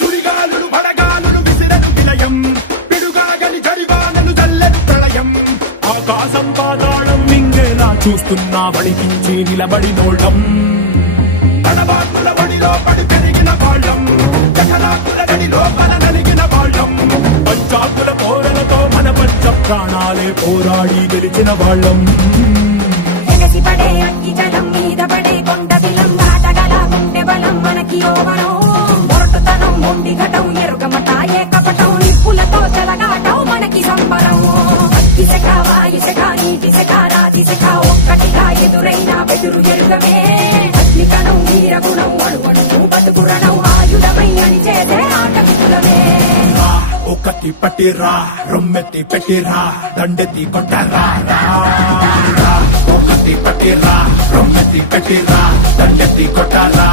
సుడిగాలులు వడగాలులు విసిరను విలయం పిడుగాగలి జడివానలు చల్లెను ప్రళయం ఆకాశం పాతాళం మింగేలా చూస్తున్నా వడికించి నిలబడినోళ్ళం తడబాకుల వడిలో పడి పెరిగిన వాళ్ళం జఠరాకుల గడిలో మన నలిగిన వాళ్ళం పంచాకుల పోరలతో మన పంచ ప్రాణాలే పోరాడి గెలిచిన వాళ్ళం పడే అగ్గి జలం మీద పడే కొండ బిలం దాటగల గుండె బలం మనకి ఓవరం మొరటుతనం మొండి ఘటం ఎరుగమట ఏకపటం నిప్పులతో చెలగాటం మనకి సంబరం అగ్గి శక వాయు శక నీటి శక రాతి శక ఒక్కటిగా ఎదురైన బెదురు ఎరుగమే అగ్నికణం వీరగుణం అడుగడుగు బతుకురణం ఆయుధమై అని చేసే ఆటవికులమే ఒకటి పట్టిరా రొమ్మెత్తి పెట్టిరా దండెత్తి కొట్టరా ఒకటి పట్టిరా రొమ్మెత్తి పెట్టిరా దండెత్తి కొట్టరా